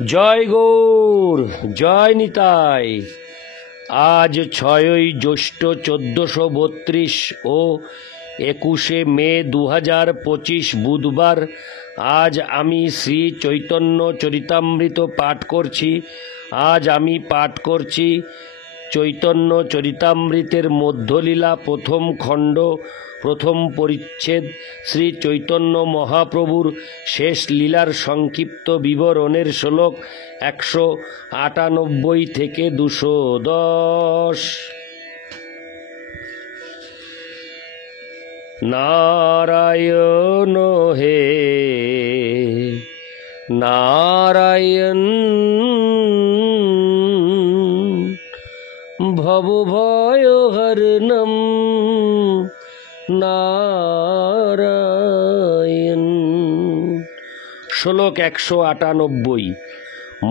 জয় গৌর, জয় নিতাই। আজ 6ই জ্যৈষ্ঠ 1432 ও 21শে মে 2025 বুধবার। আজ আমি শ্রী চৈতন্য চরিতামৃত পাঠ করছি। আজ আমি পাঠ করছি চৈতন্য চরিতামৃতের মধ্যলীলা প্রথম খণ্ড, প্রথম পরিচ্ছেদ, শ্রী চৈতন্য মহাপ্রভুর শেষ লীলার সংক্ষিপ্ত বিবরণের শ্লোক 198 থেকে 210। নারায়ণ হে নারায়ণ, ভবভয়হরণম নারায়ণ। শ্লোক 198।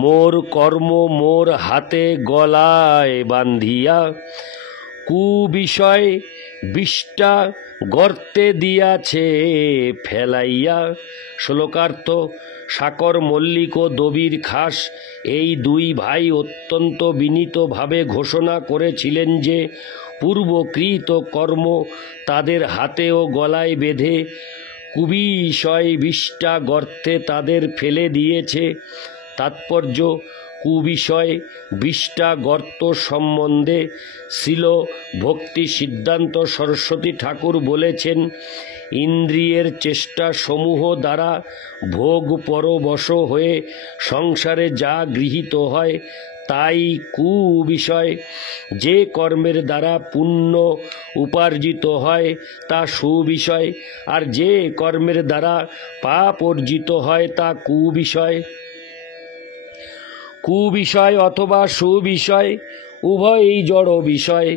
মোর কর্ম মোর হাতে গলায় বান্ধিয়া, কুবিষয় বিষ্ঠা গর্তে দিয়াছে ফেলাইয়া। শ্লোকার্থ: সাকর মল্লিক ও দবির খাস এই দুই ভাই অত্যন্ত বিনীতভাবে ঘোষণা করেছিলেন যে পূর্বকৃত কর্ম তাদের হাতে ও গলায় বেঁধে কুবিষয় বিষ্ঠা গর্তে তাদের ফেলে দিয়েছে। তাৎপর্য: কুবিষয় বিষ্ঠা গর্ত সম্বন্ধে শ্রীল ভক্তি সিদ্ধান্ত সরস্বতী ঠাকুর বলেছেন, ইন্দ্রিয়ের চেষ্টা সমূহ দ্বারা ভোগ পরবশ হয়ে সংসারে যা গৃহীত হয় তাই কুবিষয়। যে কর্মের দ্বারা পুণ্য উপার্জিত হয় তা সুবিষয়, আর যে কর্মের দ্বারা পাপ অর্জিত হয় তা কুবিষয়। কুবিষয় অথবা সুবিষয় উভয়ই জড় বিষয়।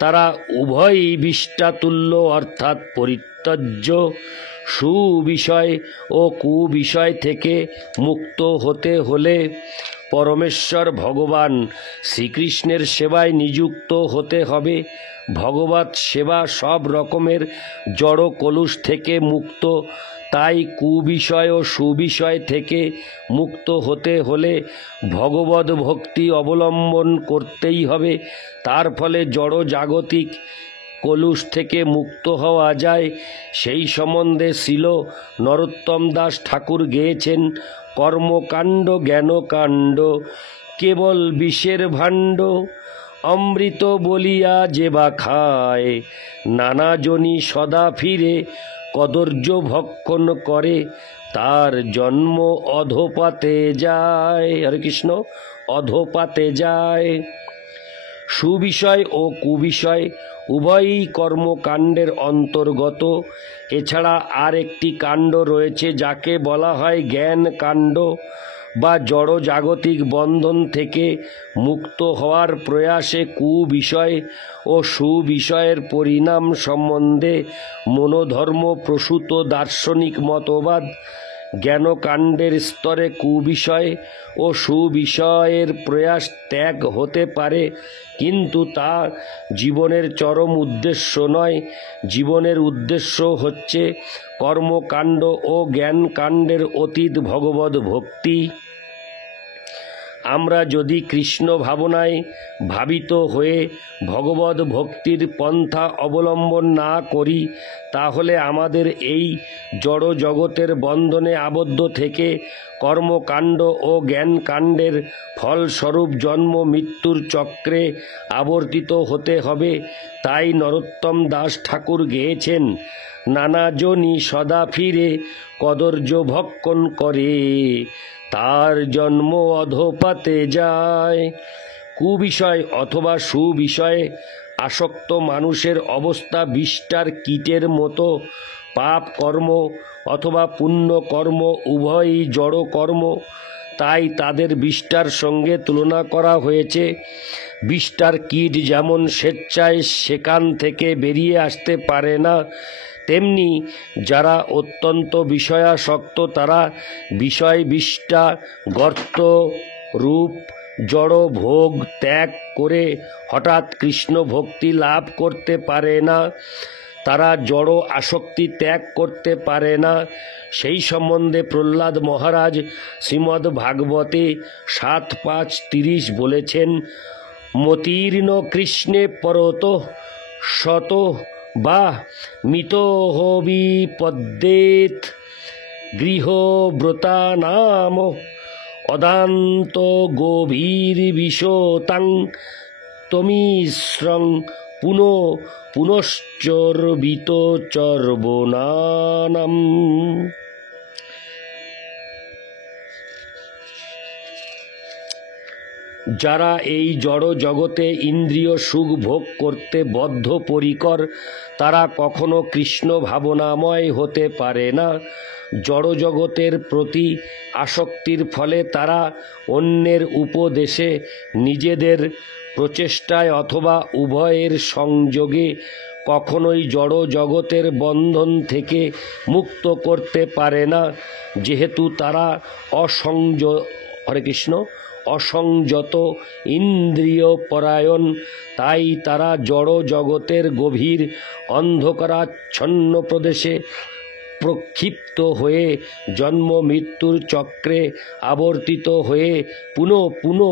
তারা উভয়ই বিষ্ঠাতুল্য অর্থাৎ পরিত্যজ্য। সুবিষয় ও কুবিষয় থেকে মুক্ত হতে হলে পরমেশ্বর ভগবান শ্রীকৃষ্ণের সেবায় নিযুক্ত হতে হবে। ভগবৎ সেবা সব রকমের জড় কলুষ থেকে মুক্ত। তাই কুবিষয় ও সুবিষয় থেকে মুক্ত হতে হলে ভগবদ ভক্তি অবলম্বন করতেই হবে। তার ফলে জড় জাগতিক কলুষ থেকে মুক্ত হওয়া যায়। সেই সম্বন্ধে শ্রীল নরোত্তম দাস ঠাকুর গেয়েছেন, কর্মকাণ্ড জ্ঞানকাণ্ড কেবল বিষের ভাণ্ড, অমৃত বলিয়া যে বা খায়, নানাজনই সদা ফিরে কদর্য ভক্ষণ করে, তার জন্ম অধোপাতে যায়। হরে কৃষ্ণ। অধোপাতে যায়। সুবিষয় ও কুবিষয় উভয়ই কর্মকাণ্ডের অন্তর্গত। এছাড়া আর একটি কাণ্ড রয়েছে যাকে বলা হয় জ্ঞান কাণ্ড বা জড় জাগতিক বন্ধন থেকে মুক্ত হওয়ার প্রয়াসে কুবিষয় ও সুবিষয়ের পরিণাম সম্বন্ধে মনোধর্ম প্রসূত দার্শনিক মতবাদ। জ্ঞানকাণ্ডের স্তরে কুবিষয় ও সুবিষয়ের প্রয়াস ত্যাগ হতে পারে, কিন্তু তা জীবনের চরম উদ্দেশ্য নয়। জীবনের উদ্দেশ্য হচ্ছে কর্মকাণ্ড ও জ্ঞানকাণ্ডের অতীত ভগবদ ভক্তি। আমরা যদি কৃষ্ণ ভাবনায় ভাবিত হয়ে ভগবদ ভক্তির পন্থা অবলম্বন না করি, তাহলে আমাদের এই জড় জগতের বন্ধনে আবদ্ধ থেকে কর্মকাণ্ড ও জ্ঞানকাণ্ডের ফলস্বরূপ জন্ম মৃত্যুর চক্রে আবর্তিত হতে হবে। তাই নরোত্তম দাস ঠাকুর গেয়েছেন, নানাজনই সদা ফিরে কদর্য ভক্ষণ করে, তার জন্ম অধোপাতে যায়। কুবিষয় অথবা সুবিষয়ে আসক্ত মানুষের অবস্থা বিষ্ঠার কীটের মতো। পাপ কর্ম অথবা পুণ্য কর্ম উভয়ই জড় কর্ম। তাই তাদের বিষ্ঠার সঙ্গে তুলনা করা হয়েছে। বিষ্ঠার কীট যেমন স্বেচ্ছায় সেখান থেকে বেরিয়ে আসতে পারে না, তেমনি যারা অত্যন্ত বিষয়াসক্ত তারা বিষয় বিষ্ঠা গর্ত রূপ জড় ভোগ ত্যাগ করে হঠাৎ কৃষ্ণ ভক্তি লাভ করতে পারে না। তারা জড় আসক্তি ত্যাগ করতে পারে না, সেই সম্বন্ধে প্রহ্লাদ মহারাজ শ্রীমদ্ ভাগবতে ৭:৫-৩০ বলেছেন, মতীর্ণ কৃষ্ণে পরত শত বা মিতঃ বিপদ্যেত গৃহব্রতা নাম অদান্ত গভীর বিশতাং তমিশ্রং পুনশ্চর্বিত চর্বনানাম। যারা এই জড় জগতে ইন্দ্রিয় সুখ ভোগ করতে বদ্ধপরিকর, তারা কখনো কৃষ্ণ ভাবনাময় হতে পারে না। জড় জগতের প্রতি আসক্তির ফলে তারা অন্যের উপদেশে, নিজেদের প্রচেষ্টায় অথবা উভয়ের সংযোগে কখনোই জড় জগতের বন্ধন থেকে মুক্ত করতে পারে না। যেহেতু তারা অসংযত ইন্দ্রিয় পরায়ণ, তাই তারা জড় জগতের গভীর অন্ধকারাচ্ছন্ন প্রদেশে প্রক্ষিপ্ত হয়ে জন্ম মৃত্যুর চক্রে আবর্তিত হয়ে পুনঃ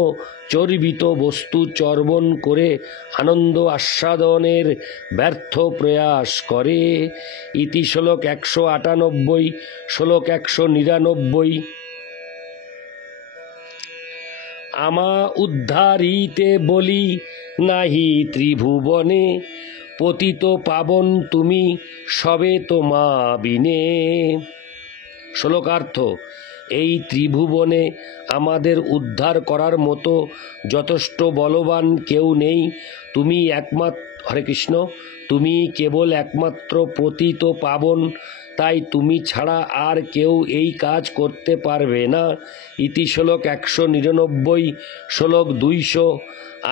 চর্বিত বস্তু চর্বণ করে আনন্দ আস্বাদনের ব্যর্থ প্রয়াস করে। ইতি শ্লোক ১৯৮, শ্লোক ১৯৯। আমা উদ্ধারিতে বলি নাহি ত্রিভুবনে, পতিত পাবন তুমি সবে তোমা বিনে। শ্লোকার্থ: এই ত্রিভুবনে আমাদের উদ্ধার করার মতো যথেষ্ট বলবান কেউ নেই। তুমি তুমি কেবল একমাত্র পতিত পাবন, তাই তুমি ছাড়া আর কেউ এই কাজ করতে পারবে না। ইতি শ্লোক ১৯৯, শ্লোক ২০০।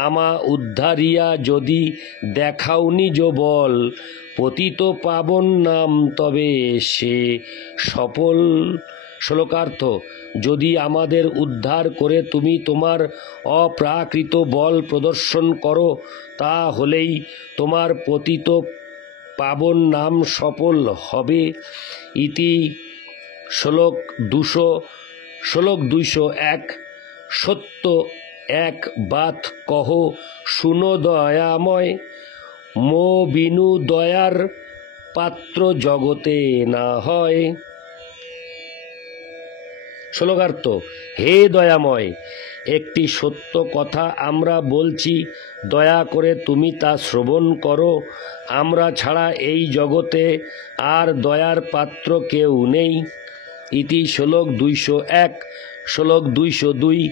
আমা উদ্ধারিয়া যদি দেখাও নিজ বল, পতিত পাবন নাম তবে সে সফল। শ্লোকার্থ: যদি আমাদের উদ্ধার করে তুমি তোমার অপ্রাকৃত বল প্রদর্শন করো, তাহলেই তোমার পতিত পাবন নাম সফল হবে। ইতি শ্লোক ২০১। সত্য এক বাত কহ শুনো দয়াময়, মো বিনু দয়ার পাত্র জগতে না হয়। শ্লোকার্থ: হে দয়াময়, একটি সত্য কথা আমরা বলছি, দয়া করে তুমি তা শ্রবণ করো। আমরা ছাড়া এই জগতে আর দয়ার পাত্র কেউ নেই। ইতি শ্লোক ২০১, শ্লোক ২০২।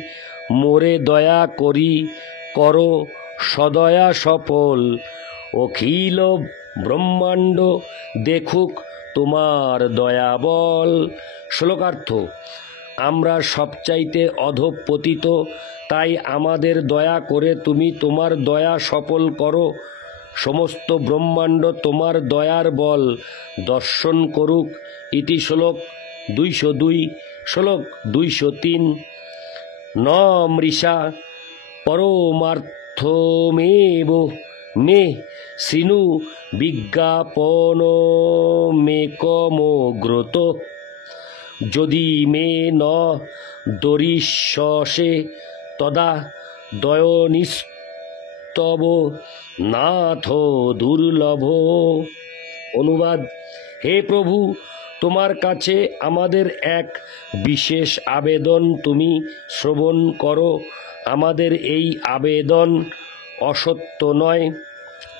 মোরে দয়া করি করো সদয়া সফল, অখিল ব্রহ্মাণ্ড দেখুক তোমার দয়া বল। শ্লোকার্থ: আমরা সবচাইতে অধঃপতিত, তাই আমাদের দয়া করে তুমি তোমার দয়া সফল করো। সমস্ত ব্রহ্মাণ্ড তোমার দয়ার বল দর্শন করুক। ইতি শ্লোক ২০২, শ্লোক ২০৩। ন মৃষা পরমার্থমেব মে শৃণু বিজ্ঞাপনমেকমগ্রত, যদি মে ন দরিষ্যসে তদা দয়নিস্তব নাথ দুর্লভ। অনুবাদ: হে প্রভু, তোমার কাছে আমাদের এক বিশেষ আবেদন তুমি শ্রবণ করো। আমাদের এই আবেদন অসত্য নয়,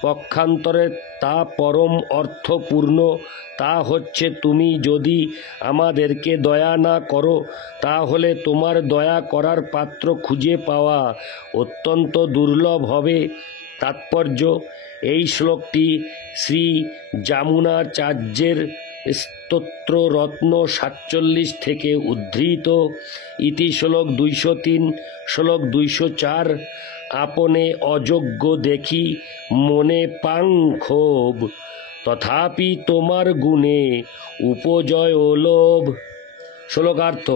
পক্ষান্তরে তা পরম অর্থপূর্ণ। তা হচ্ছে, তুমি যদি আমাদেরকে দয়া না করো, তাহলে তোমার দয়া করার পাত্র খুঁজে পাওয়া অত্যন্ত দুর্লভ হবে। তাৎপর্য: এই শ্লোকটি শ্রী যামুনাচার্যের স্তোত্র রত্ন ৪৭ থেকে উদ্ধৃত। ইতি শ্লোক ২০৩, শ্লোক ২০৪। আপনে অযোগ্য দেখি মনে পাং ক্ষোভ, তথাপি তোমার গুণে উপজয় লোভ। শ্লোকার্থ: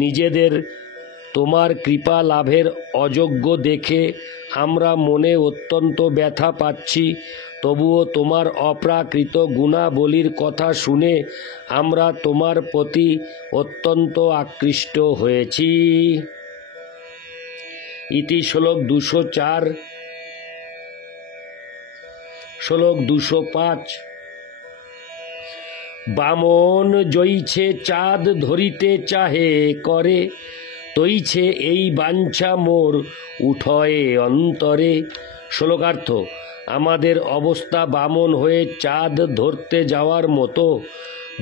নিজেদের তোমার কৃপা লাভের অযোগ্য দেখে আমরা মনে অত্যন্ত ব্যথা পাচ্ছি, তবুও তোমার অপ্রাকৃত গুণাবলীর কথা শুনে আমরা তোমার প্রতি অত্যন্ত আকৃষ্ট হয়েছি। ইতি শ্লোক 204। শ্লোক 205। বামন জইছে চাঁদ ধরিতে চাহে করে, তৈছে এই বাঞ্ছা মোর উঠয়ে অন্তরে। শ্লোকার্থ: আমাদের অবস্থা বামন হয়ে চাঁদ ধরতে যাওয়ার মতো।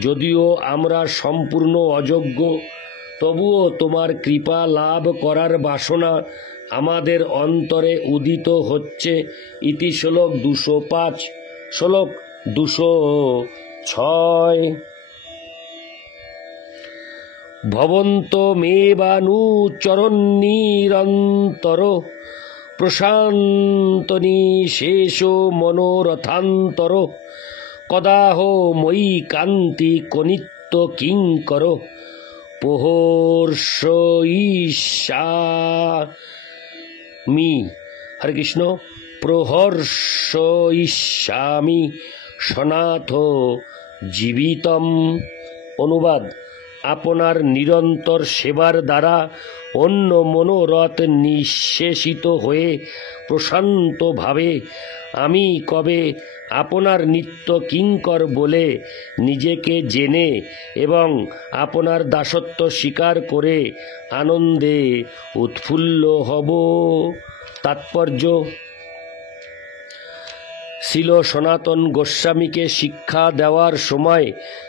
যদিও আমরা সম্পূর্ণ অযোগ্য, তবুও তোমার কৃপা লাভ করার বাসনা আমাদের অন্তরে উদিত হচ্ছে। ইতি শ্লোক 205। শ্লোক 206। ভবন্ত মেবানুচরণ নিরন্তর, প্রশান্তনী শেষ মনোরথান্তর, কদাহ ময়ী কান্তি কনিত্য কিঙ্কর, প্রহর্ষ ঈশামি। হরে কৃষ্ণ। প্রহর্ষ ঈশামি সনাথ জীবিতম। অনুবাদ: আপনার নিরন্তর সেবার দ্বারা অন্য মনোরথ নিঃশেষিত হয়ে প্রশান্তভাবে আমি কবে আপনার নিত্য কিঙ্কর বলে নিজেকে জেনে এবং আপনার দাসত্ব স্বীকার করে আনন্দে উৎফুল্ল হব। তাৎপর্য: শ্রীল সনাতন গোস্বামীকে শিক্ষা দেওয়ার সময়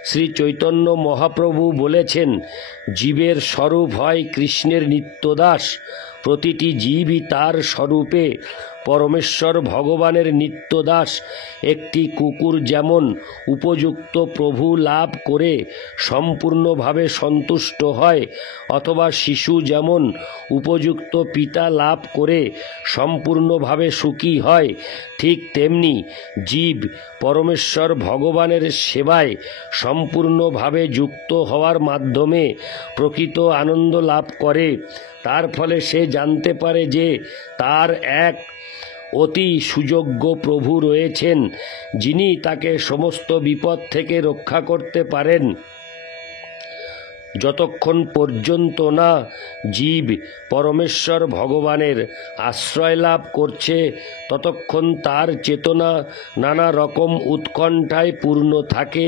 শ্রী চৈতন্য মহাপ্রভু বলেছেন, জীবের স্বরূপ হয় কৃষ্ণের নিত্যদাস। প্রতিটি জীবই তার স্বরূপে পরমেশ্বর ভগবানের নিত্যদাস। একটি কুকুর যেমন উপযুক্ত প্রভু লাভ করে সম্পূর্ণভাবে সন্তুষ্ট হয়, অথবা শিশু যেমন উপযুক্ত পিতা লাভ করে সম্পূর্ণভাবে সুখী হয়, ঠিক তেমনি জীব পরমেশ্বর ভগবানের সেবায় সম্পূর্ণভাবে যুক্ত হওয়ার মাধ্যমে প্রকৃত আনন্দ লাভ করে। তার ফলে সে জানতে পারে যে তার এক অতি সুযোগ্য প্রভু রয়েছেন, যিনি তাকে সমস্ত বিপদ থেকে রক্ষা করতে পারেন। যতক্ষণ পর্যন্ত না জীব পরমেশ্বর ভগবানের আশ্রয় লাভ করছে, ততক্ষণ তার চেতনা নানা রকম উৎকণ্ঠায় পূর্ণ থাকে।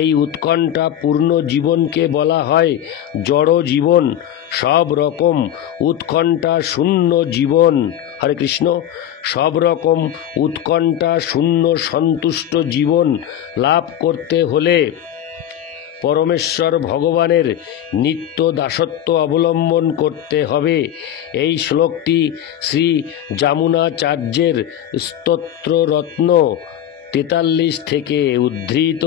এই উৎকণ্ঠা পূর্ণ জীবনকে বলা হয় জড় জীবন। সব রকম উৎকণ্ঠা শূন্য জীবন। হরে কৃষ্ণ। সব রকম উৎকণ্ঠা শূন্য সন্তুষ্ট জীবন লাভ করতে হলে পরমেশ্বর ভগবানের নিত্য দাসত্ব অবলম্বন করতে হবে। এই শ্লোকটি শ্রী যামুনাচার্যের স্তোত্ররত্ন 43 থেকে উদ্ধৃত।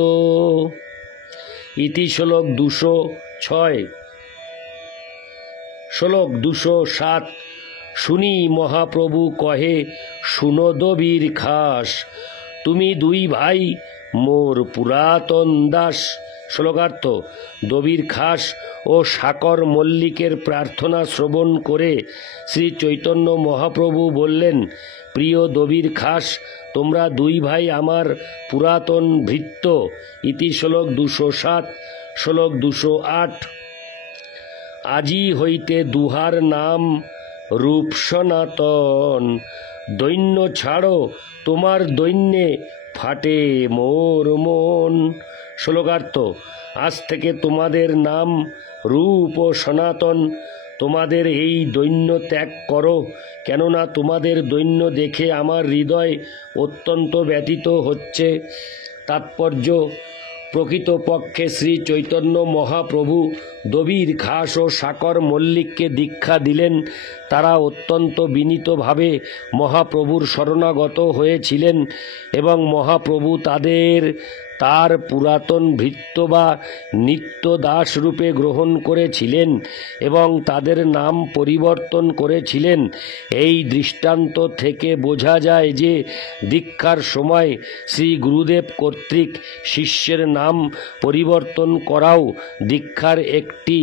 ইতি শ্লোক 206। শ্লোক 207। শুনি মহাপ্রভু কহে, শুনো দবির খাস, তুমি দুই ভাই মোর পুরাতন দাস। শ্লোকার্থ: দবির খাস ও সাকর মল্লিকের প্রার্থনা শ্রবণ করে শ্রী চৈতন্য মহাপ্রভু বললেন, প্রিয় দবির খাস, তোমরা দুই ভাই আমার পুরাতন ভৃত্য। ইতি শ্লোক 207। শ্লোক 208। আজি হইতে দুহার নাম রূপ সনাতন, দৈন্য ছাড়ো তোমার দৈন্যে ফাটে মোর মন। শ্লোকার্থ: আজ থেকে তোমাদের নাম রূপ ও সনাতন। তোমাদের এই দৈন্য ত্যাগ করো, কেননা তোমাদের দৈন্য দেখে আমার হৃদয় অত্যন্ত ব্যথিত হচ্ছে। তাৎপর্য: প্রকৃতপক্ষে শ্রী চৈতন্য মহাপ্রভু দবির ঘাস ও সাকর মল্লিককে দীক্ষা দিলেন। তারা অত্যন্ত বিনীতভাবে মহাপ্রভুর শরণাগত হয়েছিলেন এবং মহাপ্রভু তার পুরাতন ভৃত্য বা নিত্য দাস রূপে গ্রহণ করেছিলেন এবং তাদের নাম পরিবর্তন করেছিলেন। এই দৃষ্টান্ত থেকে বোঝা যায় যে দীক্ষার সময় শ্রী গুরুদেব কর্তৃক শিষ্যের নাম পরিবর্তন করাও দীক্ষার একটি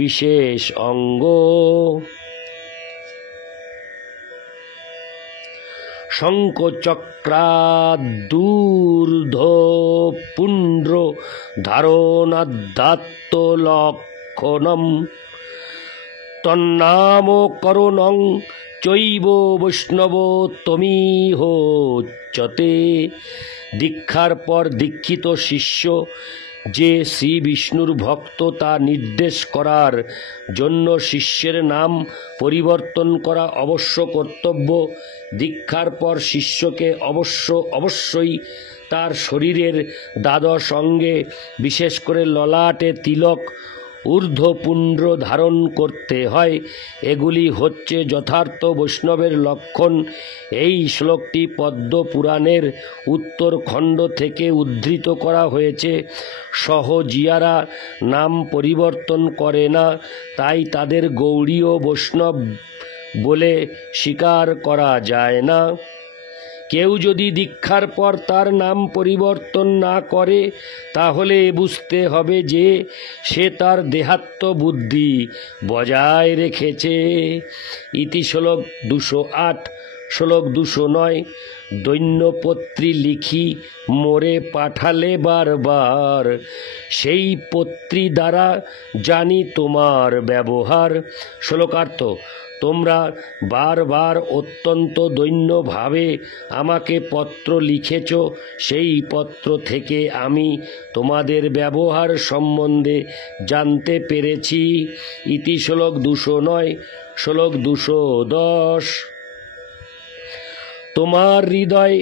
বিশেষ অঙ্গ। শঙ্খচক্রাদূর্ধ পুণ্ড্র ধারণাধ্যাত্ত লক্ষণম তন্নাম করণং চৈব বৈষ্ণব তমিহোচ্যতে। দীক্ষার পর দীক্ষিত শিষ্য যে শ্রী বিষ্ণুর ভক্ত তা নির্দেশ করার জন্য শিষ্যের নাম পরিবর্তন করা অবশ্য কর্তব্য। দীক্ষার পর শিষ্যকে অবশ্যই তার শরীরের দ্বাদশ অঙ্গে বিশেষ করে ললাটে তিলক ঊর্ধ্বপুণ্ড্র ধারণ করতে হয়। এগুলি হচ্ছে যথার্থ বৈষ্ণবের লক্ষণ। এই শ্লোকটি পদ্ম পুরাণের উত্তর খণ্ড থেকে উদ্ধৃত করা হয়েছে। সহজিয়ারা নাম পরিবর্তন করে না, তাই তাদের গৌড়ীয় বৈষ্ণব বলে স্বীকার করা যায় না। কেউ যদি দীক্ষার পর তার নাম পরিবর্তন না করে তাহলে বুঝতে হবে যে সে তার দেহাত্ম বুদ্ধি বজায় রেখেছে। ইতি শ্লোক 208। শ্লোক 209। দৈন্যপত্রী লিখি মোরে পাঠালে বারবার, সেই পত্রী দ্বারা জানি তোমার ব্যবহার। শ্লোকার্থ: তোমরা বারবার অত্যন্ত দৈন্যভাবে আমাকে পত্র লিখেছ, সেই পত্র থেকে আমি তোমাদের ব্যবহার সম্বন্ধে জানতে পেরেছি। ইতি শ্লোক 209। শ্লোক 210। তোমার হৃদয়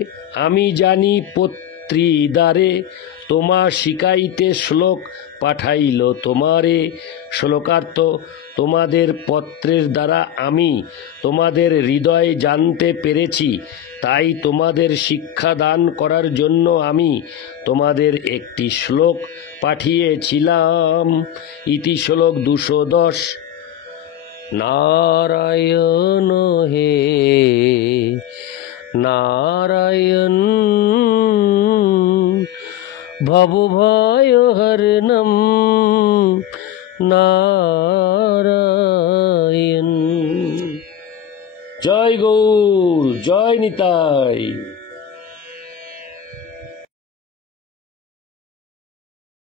আমি জানি পত্রী দ্বারে, তোমা শিখাইতে শ্লোক পাঠাইল তোমারে। শ্লোকার্থ: তোমাদের পত্রের দ্বারা আমি তোমাদের হৃদয় জানতে পেরেছি, তাই তোমাদের শিক্ষা দান করার জন্য আমি তোমাদের একটি শ্লোক পাঠিয়েছিলাম। ইতি শ্লোক 210। নারায়ণ হে নারায়ণ ভবভয়হরণম নারায়ণ। জয় গৌর, জয় নিতাই।